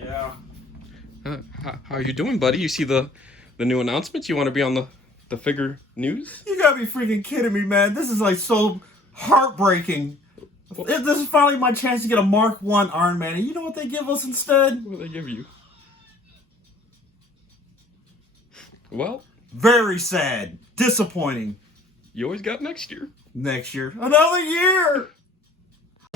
Yeah. How are you doing, buddy? You see the new announcements? You want to be on the figure news? You gotta be freaking kidding me, man. This is like so heartbreaking. This is finally my chance to get a Mark 1 Iron Man. And you know what they give us instead? What do they give you? Well, Very sad. Disappointing. you always got next year. Next year. Another year!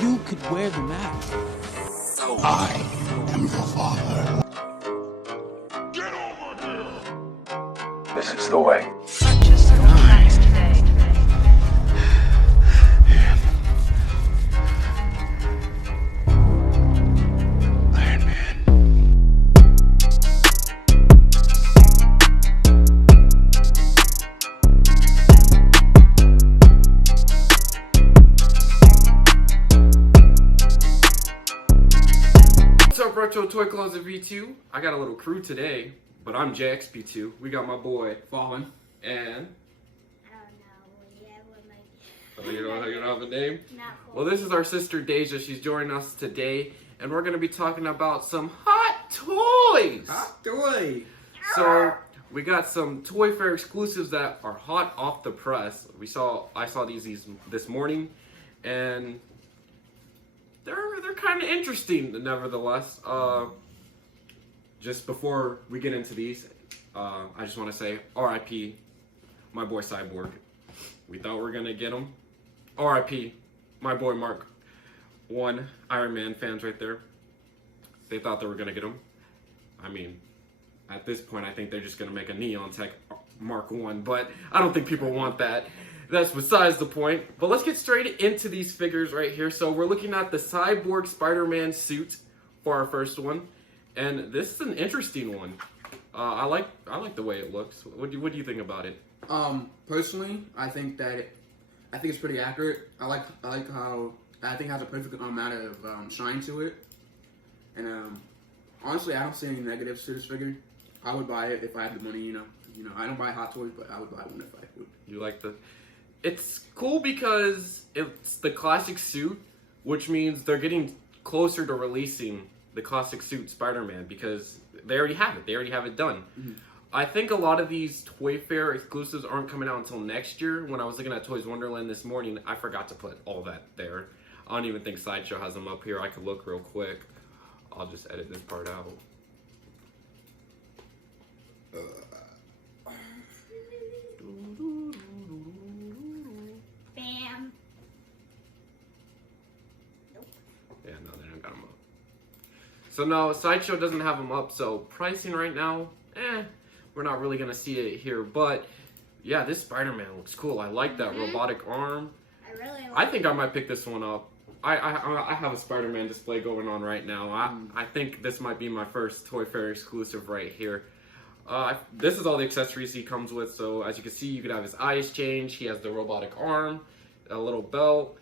You could wear the mask. I am your father. This is the way. Iron Man. What's up, Retro Toy Closet V2? I got a little crew today, but I'm JXP2. We got my boy Fallen and I don't know. Yeah, what might be. you don't have a name. Not cool. Well, this is our sister Deja. She's joining us today, and we're gonna be talking about some hot toys. Toy! So we got some Toy Fair exclusives that are hot off the press. I saw these this morning, and they're kind of interesting, nevertheless. Just before we get into these, I just want to say R.I.P. my boy Cyborg. We thought we were gonna get him. R.I.P. my boy Mark 1 Iron Man fans right there. They thought they were gonna get him. I mean, at this point, I think they're just gonna make a Neon Tech Mark 1, but I don't think people want that. That's besides the point. But let's get straight into these figures right here. So we're looking at the Cyborg Spider-Man suit for our first one, and this is an interesting one. I like the way it looks. What do you think about it? Personally, I think it's pretty accurate. I like how I think it has a perfect amount of shine to it, and honestly, I don't see any negatives to this figure. I would buy it if I had the money. You know, I don't buy Hot Toys, but I would buy one if I could. You like the? It's cool because it's the classic suit, which means they're getting closer to releasing the classic suit Spider-Man because they already have it. They already have it done. Mm-hmm. I think a lot of these Toy Fair exclusives aren't coming out until next year. When I was looking at Toys Wonderland this morning, I forgot to put all that there. I don't even think Sideshow has them up here. I could look real quick. I'll just edit this part out. Bam. Yeah, no, they don't got them up. So no, Sideshow doesn't have them up, so pricing right now, we're not really gonna see it here. But yeah, this Spider-Man looks cool. I like that robotic arm. I really like I think I might pick this one up. I have a Spider-Man display going on right now. I think this might be my first Toy Fair exclusive right here. This is all the accessories he comes with. So as you can see, you could have his eyes change. He has the robotic arm, a little belt.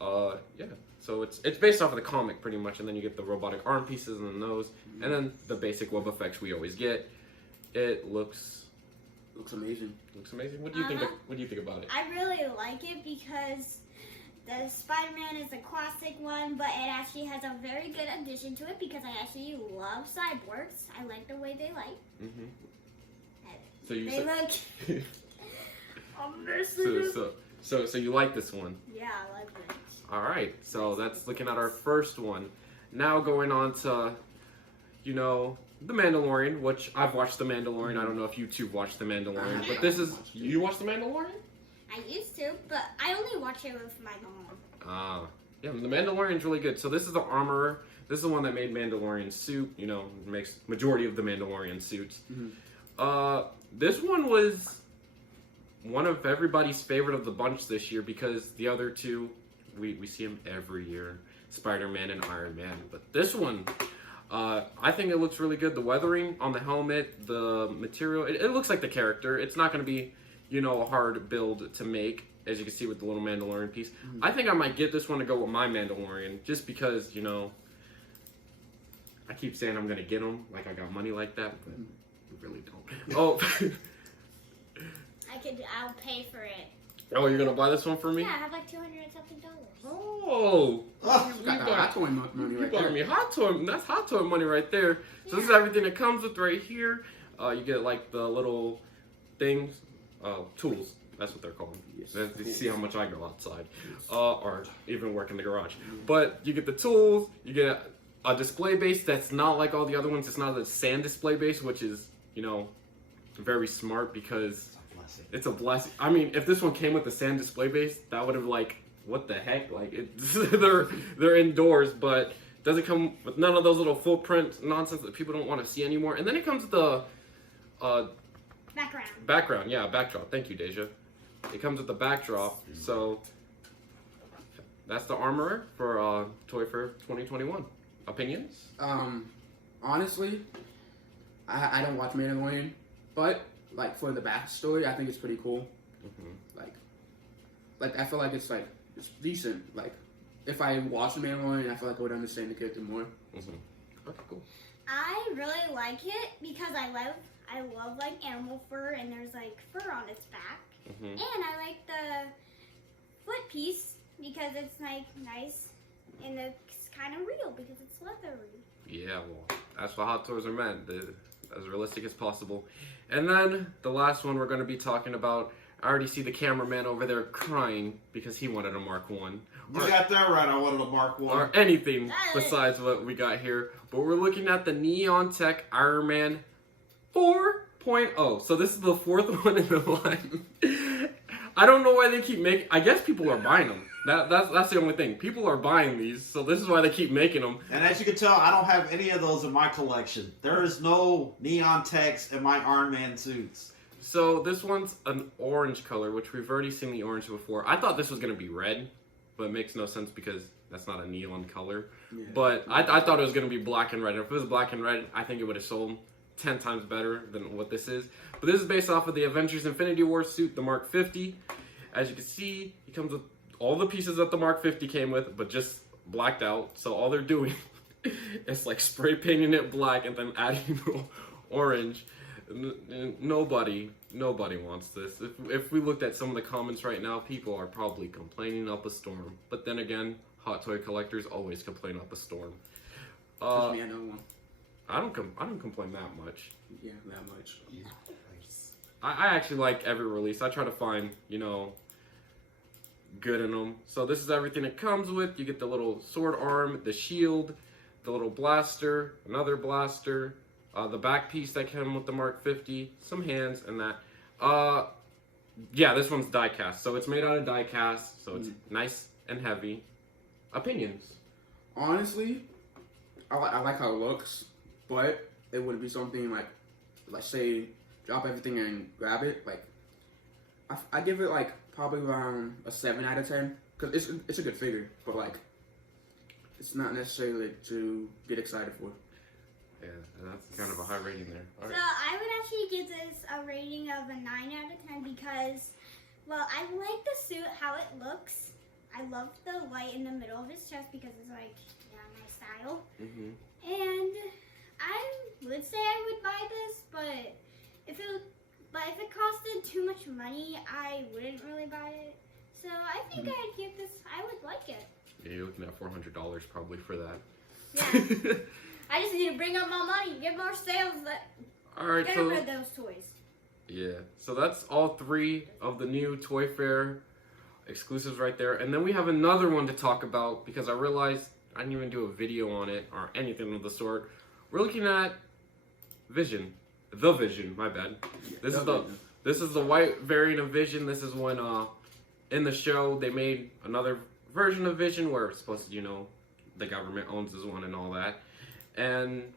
Yeah. So it's based off of the comic pretty much, and then you get the robotic arm pieces and then those, and then the basic web effects we always get. It looks amazing. Looks amazing. What do you think? What do you think about it? I really like it because the Spider-Man is a classic one, but it actually has a very good addition to it because I actually love cyborgs. I like the way they light. Mm-hmm. So you They look amazing. So you like this one? Yeah, I like it. All right, so that's looking at our first one. Now going on to, The Mandalorian, which I've watched The Mandalorian. I don't know if you two watched The Mandalorian, but you watched The Mandalorian? I used to, but I only watch it with my mom. Yeah, The Mandalorian's really good. So this is the Armorer. This is the one that made Mandalorian suit, makes majority of the Mandalorian suits. Mm-hmm. This one was one of everybody's favorite of the bunch this year because the other two, we see them every year, Spider-Man and Iron Man. But this one, I think it looks really good. The weathering on the helmet, the material, it looks like the character. It's not going to be, a hard build to make, as you can see with the little Mandalorian piece. Mm-hmm. I think I might get this one to go with my Mandalorian, just because, I keep saying I'm going to get them, like I got money like that, but I really don't. Oh. I'll pay for it. Oh, you're gonna buy this one for me? Yeah, I have like 200 and something dollars. Oh, You got the hot toy money you right bought there. me hot toy. That's hot toy money right there. So this is everything it comes with right here. You get like the little things, tools. That's what they're called. Yes, You tools. see how much I go outside, or even work in the garage. But you get the tools. You get a display base that's not like all the other ones. It's not a sand display base, which is, you know, very smart because it's a blessing. I mean, if this one came with the sand display base, that would have like, what the heck? Like, they're indoors, but doesn't come with none of those little footprint nonsense that people don't want to see anymore. And then it comes with the background. Yeah, backdrop. Thank you, Deja. It comes with the backdrop. So that's the armorer for Toy Fair 2021. Opinions? Honestly, I don't watch Mandalorian, but like for the backstory, I think it's pretty cool. Like I feel like it's decent. Like if I watch the Mandalorian, I feel like I would understand the character more. Okay, cool. I really like it because I love like animal fur, and there's like fur on its back. And I like the foot piece because it's like nice and it's kind of real because it's leathery. Yeah, well, that's what hot toys are meant. They're as realistic as possible. And then the last one we're going to be talking about. I already see the cameraman over there crying because he wanted a Mark 1. You got that right. I wanted a Mark 1. Or anything besides what we got here. But we're looking at the Neon Tech Iron Man 4.0. So this is the fourth one in the line. I don't know why they keep making. I guess people are buying them. That's the only thing. People are buying these, so this is why they keep making them. And as you can tell, I don't have any of those in my collection. There is no neon text in my Iron Man suits. So this one's an orange color, which we've already seen the orange before. I thought this was going to be red, but it makes no sense because that's not a neon color. Yeah. But I thought it was going to be black and red. And if it was black and red, I think it would have sold 10 times better than what this is. But this is based off of the Avengers Infinity War suit, the Mark 50. As you can see, it comes with all the pieces that the Mark 50 came with, but just blacked out. So all they're doing is like spray painting it black and then adding orange. Nobody wants this. If we looked at some of the comments right now, people are probably complaining up a storm. But then again, hot toy collectors always complain up a storm. Trust me, I know one. I don't complain that much. Yeah, that much. I actually like every release. I try to find, you know, good in them. So this is everything it comes with. You get the little sword arm, the shield, the little blaster, another blaster, the back piece that came with the Mark 50, some hands, and that. Yeah, this one's die cast. So it's made out of die cast, so it's nice and heavy. Opinions? Honestly, I like how it looks, but it would be something like say, drop everything and grab it. Like, I give it like probably around a 7 out of 10 because it's a good figure, but like, it's not necessarily to get excited for. Yeah, that's kind of a high rating there. All So right. I would actually give this a rating of a 9 out of 10 because, well, I like the suit, how it looks. I love the light in the middle of his chest because it's like, yeah, my style. And I would say I would buy this, but if it costed too much money, I wouldn't really buy it. So I think I'd give this. I would like it. Yeah, you're looking at $400 probably for that. Yeah. I just need to bring up my money, get more sales. All right, Get so rid of those toys. yeah, so that's all 3 of the new Toy Fair exclusives right there, and then we have another one to talk about because I realized I didn't even do a video on it or anything of the sort. We're looking at Vision, the Vision. My bad. This is the white variant of Vision. This is when in the show they made another version of Vision where it's supposed to, you know, the government owns this one and all that. And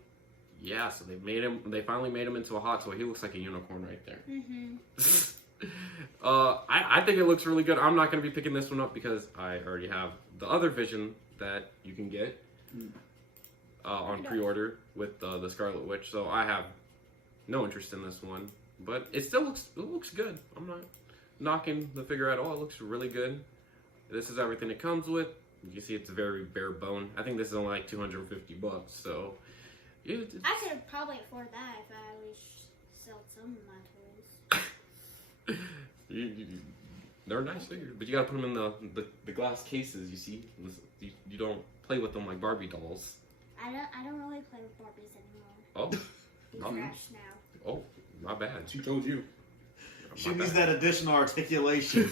yeah, so they finally made him into a hot toy. He looks like a unicorn right there. I think it looks really good. I'm not going to be picking this one up because I already have the other Vision that you can get on pre-order with the Scarlet Witch. So I have no interest in this one. But it still looks good. I'm not knocking the figure at all. It looks really good. This is everything it comes with. You can see it's very bare bone. I think this is only like $250. So yeah, I could probably afford that if I was sold some of my toys. They're nice figures, but you gotta put them in the glass cases. You see, you don't play with them like Barbie dolls. I don't really play with Barbies anymore. Oh, They're trash now. oh, not bad. She told you. She needs that additional articulation.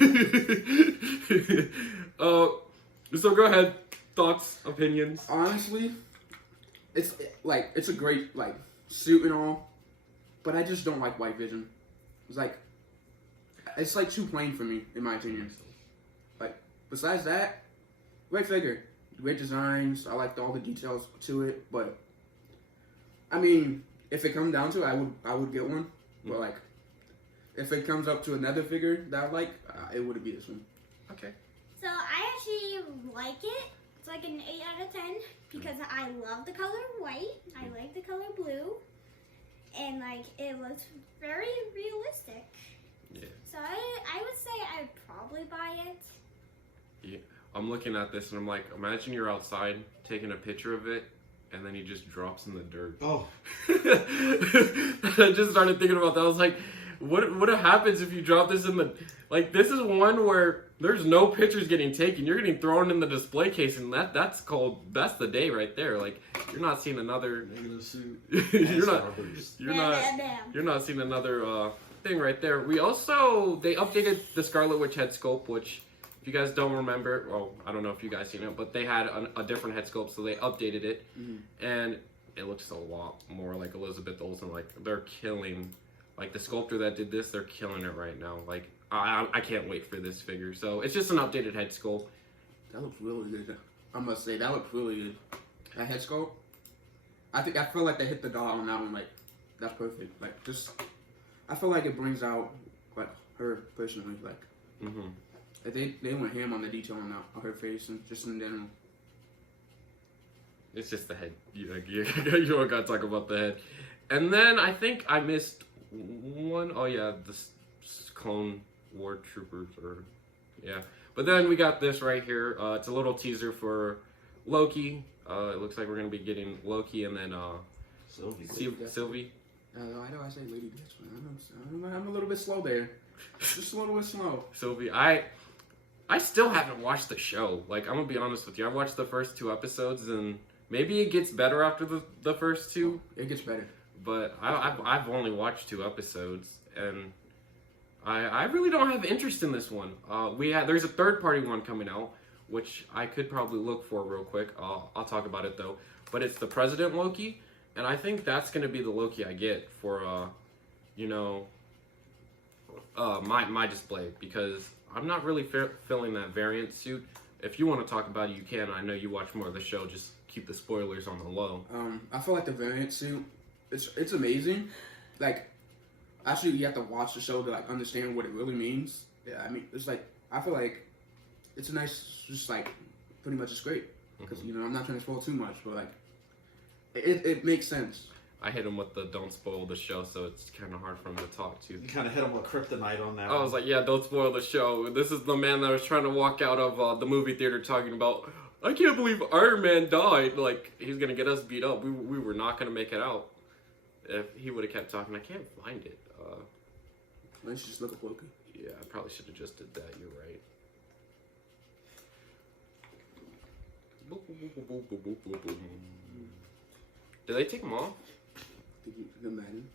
So go ahead. Thoughts, opinions. Honestly, it's a great like suit and all, but I just don't like White Vision. It's like too plain for me, in my opinion. Like besides that, great figure, great designs. I liked all the details to it, but I mean, if it comes down to it, I would get one. But like, if it comes up to another figure that I like, it would be this one. Okay. So I actually like it. It's like an 8 out of 10 because I love the color white. I like the color blue. And like it looks very realistic. Yeah. So I would say I would probably buy it. Yeah. I'm looking at this and I'm like, imagine you're outside taking a picture of it and then he just drops in the dirt. Oh. I just started thinking about that. I was like, what happens if you drop this in the, like, this is one where there's no pictures getting taken. You're getting thrown in the display case, and that's the day right there. Like, you're not seeing another Negative suit. you're not seeing another thing right there. They updated the Scarlet Witch head sculpt, which if you guys don't remember, well, I don't know if you guys seen it, but they had a different head sculpt, so they updated it, and it looks a lot more like Elizabeth Olsen. Like, they're killing. Like, the sculptor that did this, they're killing it right now. Like, I can't wait for this figure. So, it's just an updated head sculpt. That looks really good. I must say, that looks really good. That head sculpt, I feel like they hit the dot on that one. Like, that's perfect. Like, just, I feel like it brings out, like, her personally. Like, they went ham on the detail on her face and just in general. It's just the head. You don't gotta talk about the head. And then, I think I missed one. Oh, yeah, the Clone War Troopers. Yeah. But then we got this right here. It's a little teaser for Loki. It looks like we're going to be getting Loki and then Sylvie. Why do I say Lady Bitch? I'm a little bit slow there. Just a little bit slow. Sylvie. I still haven't watched the show. Like, I'm going to be honest with you. I watched the first 2 episodes, and maybe it gets better after the first 2. It gets better. But I've only watched 2 episodes, and I really don't have interest in this one. There's a third-party one coming out, which I could probably look for real quick. I'll talk about it, though. But it's the President Loki, and I think that's going to be the Loki I get for, my display, because I'm not really feeling that variant suit. If you want to talk about it, you can. I know you watch more of the show. Just keep the spoilers on the low. I feel like the variant suit, it's amazing. Like, actually, you have to watch the show to like understand what it really means. Yeah, I mean, it's like I feel like it's a nice, just like pretty much it's great because I'm not trying to spoil too much, but like it makes sense. I hit him with the don't spoil the show, so it's kind of hard for him to talk to. You kind of hit him with kryptonite on that. I was like, yeah, don't spoil the show. This is the man that was trying to walk out of the movie theater talking about, I can't believe Iron Man died. Like, he's going to get us beat up. We were not going to make it out if he would have kept talking. I can't find it. Let's just look at Loki. Yeah, I probably should have just did that. You're right. Did they take him off? Did you imagine?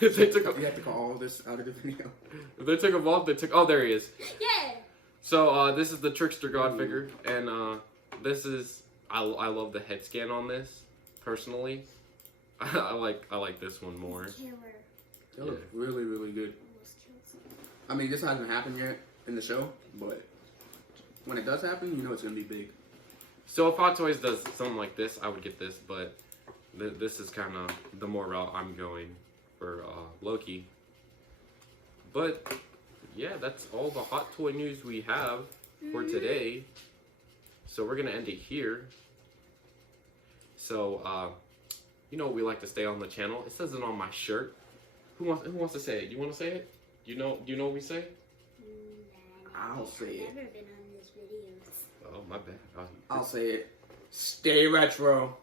You have to call all this out of the video. If they took him off, oh, there he is. Yeah. So this is the Trickster God figure, and this is I love the head scan on this personally. I like this one more. They look really, really good. I mean, this hasn't happened yet in the show, but when it does happen, you know it's gonna be big. So if Hot Toys does something like this, I would get this, but this is kind of the more route I'm going for Loki. But yeah, that's all the Hot Toy news we have for today. So we're gonna end it here. So we like to stay on the channel. It says it on my shirt. Who wants to say it? You want to say it? Do you know what we say? I'll say it. I've never been on this video. Oh, my bad. I'll say it. Stay retro.